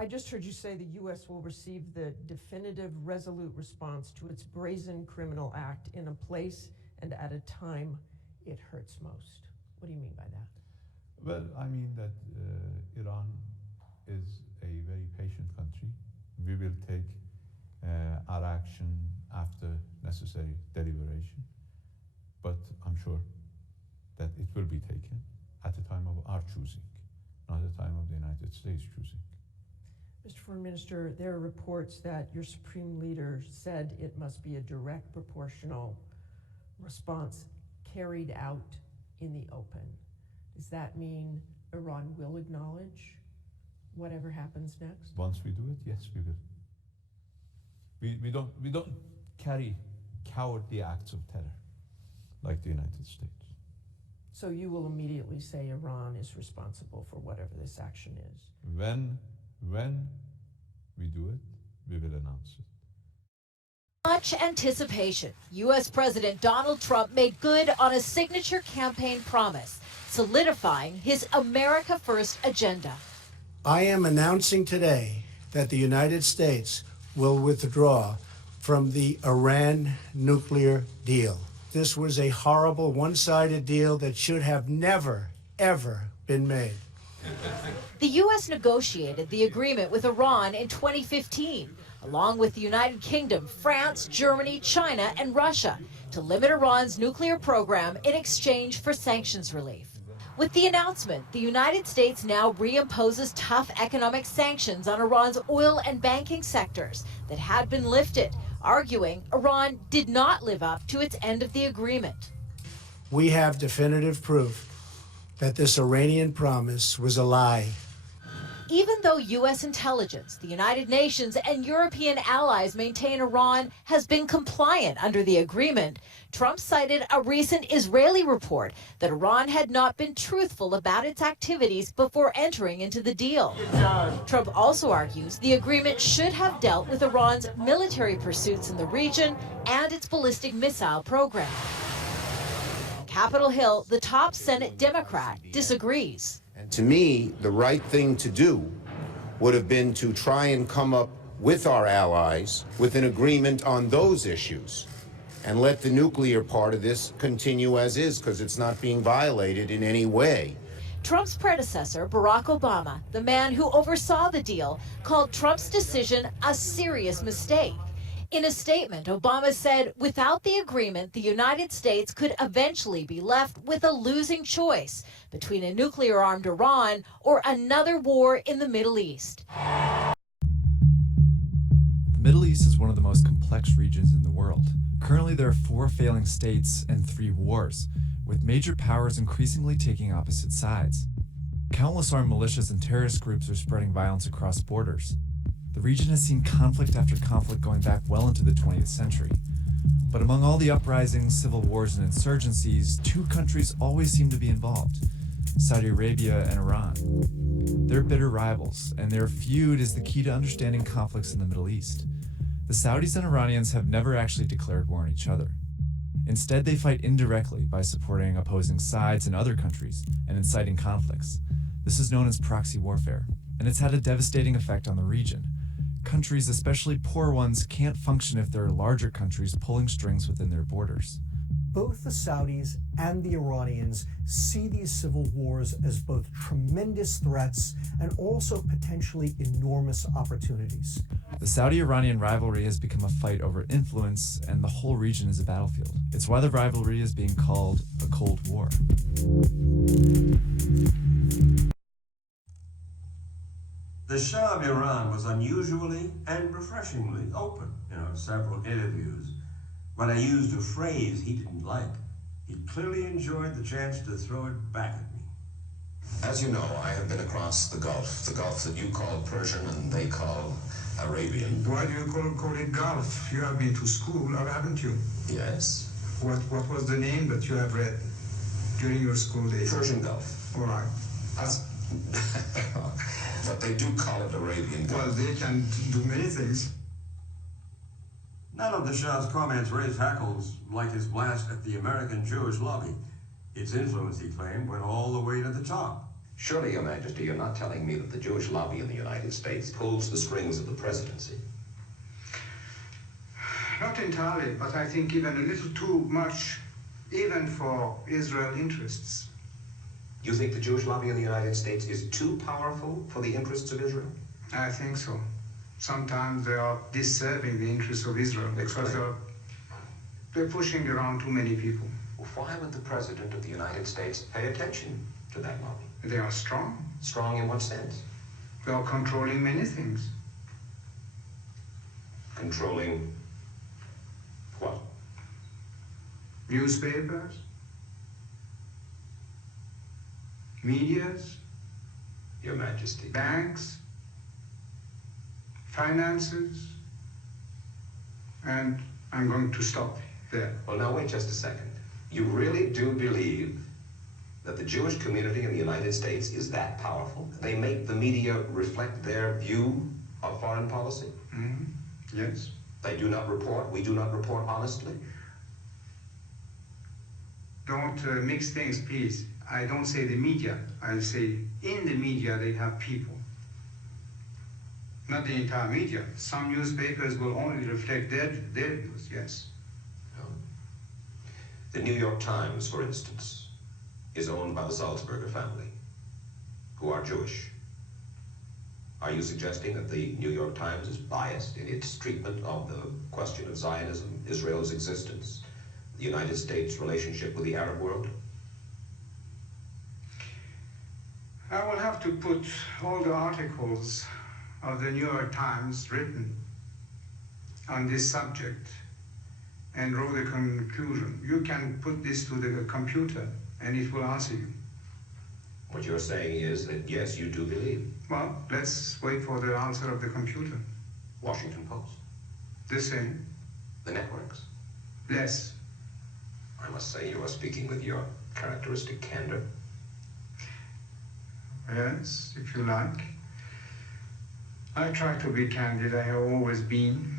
I just heard you say the U.S. will receive the definitive, resolute response to its brazen criminal act in a place and at a time it hurts most. What do you mean by that? Well, I mean that Iran is a very patient country. We will take our action after necessary deliberation, but I'm sure that it will be taken at the time of our choosing, not the time of the United States choosing. Mr. Foreign Minister, there are reports that your supreme leader said it must be a direct, proportional response carried out in the open. Does that mean Iran will acknowledge whatever happens next? Once we do it, yes, we will. We don't carry cowardly acts of terror like the United States. So you will immediately say Iran is responsible for whatever this action is? When we do it, we will announce it. Much anticipation. U.S. President Donald Trump made good on a signature campaign promise, solidifying his America First agenda. I am announcing today that the United States will withdraw from the Iran nuclear deal. This was a horrible, one-sided deal that should have never, ever been made. The U.S. negotiated the agreement with Iran in 2015, along with the United Kingdom, France, Germany, China, and Russia, to limit Iran's nuclear program in exchange for sanctions relief. With the announcement, the United States now reimposes tough economic sanctions on Iran's oil and banking sectors that had been lifted, arguing Iran did not live up to its end of the agreement. We have definitive proof that this Iranian promise was a lie. Even though U.S. intelligence, the United Nations, and European allies maintain Iran has been compliant under the agreement, Trump cited a recent Israeli report that Iran had not been truthful about its activities before entering into the deal. Trump also argues the agreement should have dealt with Iran's military pursuits in the region and its ballistic missile program. On Capitol Hill, the top Senate Democrat disagrees. And to me, the right thing to do would have been to try and come up with our allies with an agreement on those issues and let the nuclear part of this continue as is, because it's not being violated in any way. Trump's predecessor, Barack Obama, the man who oversaw the deal, called Trump's decision a serious mistake. In a statement, Obama said without the agreement, the United States could eventually be left with a losing choice between a nuclear-armed Iran or another war in the Middle East. The Middle East is one of the most complex regions in the world. Currently, there are 4 failing states and 3 wars, with major powers increasingly taking opposite sides. Countless armed militias and terrorist groups are spreading violence across borders. The region has seen conflict after conflict going back well into the 20th century. But among all the uprisings, civil wars, and insurgencies, 2 countries always seem to be involved: Saudi Arabia and Iran. They're bitter rivals, and their feud is the key to understanding conflicts in the Middle East. The Saudis and Iranians have never actually declared war on each other. Instead, they fight indirectly by supporting opposing sides in other countries and inciting conflicts. This is known as proxy warfare, and it's had a devastating effect on the region. Countries, especially poor ones, can't function if there are larger countries pulling strings within their borders. Both the Saudis and the Iranians see these civil wars as both tremendous threats and also potentially enormous opportunities. The Saudi-Iranian rivalry has become a fight over influence, and the whole region is a battlefield. It's why the rivalry is being called a Cold War. The Shah of Iran was unusually and refreshingly open in our several interviews. When I used a phrase he didn't like, he clearly enjoyed the chance to throw it back at me. As you know, I have been across the Gulf that you call Persian and they call Arabian. Why do you call it Gulf? You have been to school, or haven't you? Yes. What was the name that you have read during your school days? Persian Gulf. All right. But they do call it Arabian Gulf. Well, they can do many things. None of the Shah's comments raised hackles like his blast at the American Jewish lobby. Its influence, he claimed, went all the way to the top. Surely, Your Majesty, you're not telling me that the Jewish lobby in the United States pulls the strings of the presidency. Not entirely, but I think even a little too much, even for Israel interests. You think the Jewish lobby in the United States is too powerful for the interests of Israel? I think so. Sometimes they are disserving the interests of Israel because they're pushing around too many people. Why would the President of the United States pay attention to that lobby? They are strong. Strong in what sense? They are controlling many things. Controlling what? Newspapers, medias, Your Majesty. banks, finances, and I'm going to stop there. Well, now wait just a second. You really do believe that the Jewish community in the United States is that powerful? They make the media reflect their view of foreign policy? Mm-hmm. Yes. They do not report, we do not report honestly? Don't mix things, please. I don't say the media. I say in the media they have people. Not the entire media. Some newspapers will only reflect their views, yes. No. The New York Times, for instance, is owned by the Sulzberger family, who are Jewish. Are you suggesting that the New York Times is biased in its treatment of the question of Zionism, Israel's existence, the United States' relationship with the Arab world? I will have to put all the articles of the New York Times written on this subject and draw the conclusion. You can put this to the computer and it will answer you. What you're saying is that, yes, you do believe. Well, let's wait for the answer of the computer. Washington Post? The same. The networks? Less. I must say you are speaking with your characteristic candor. Yes, if you like. I try to be candid, I have always been.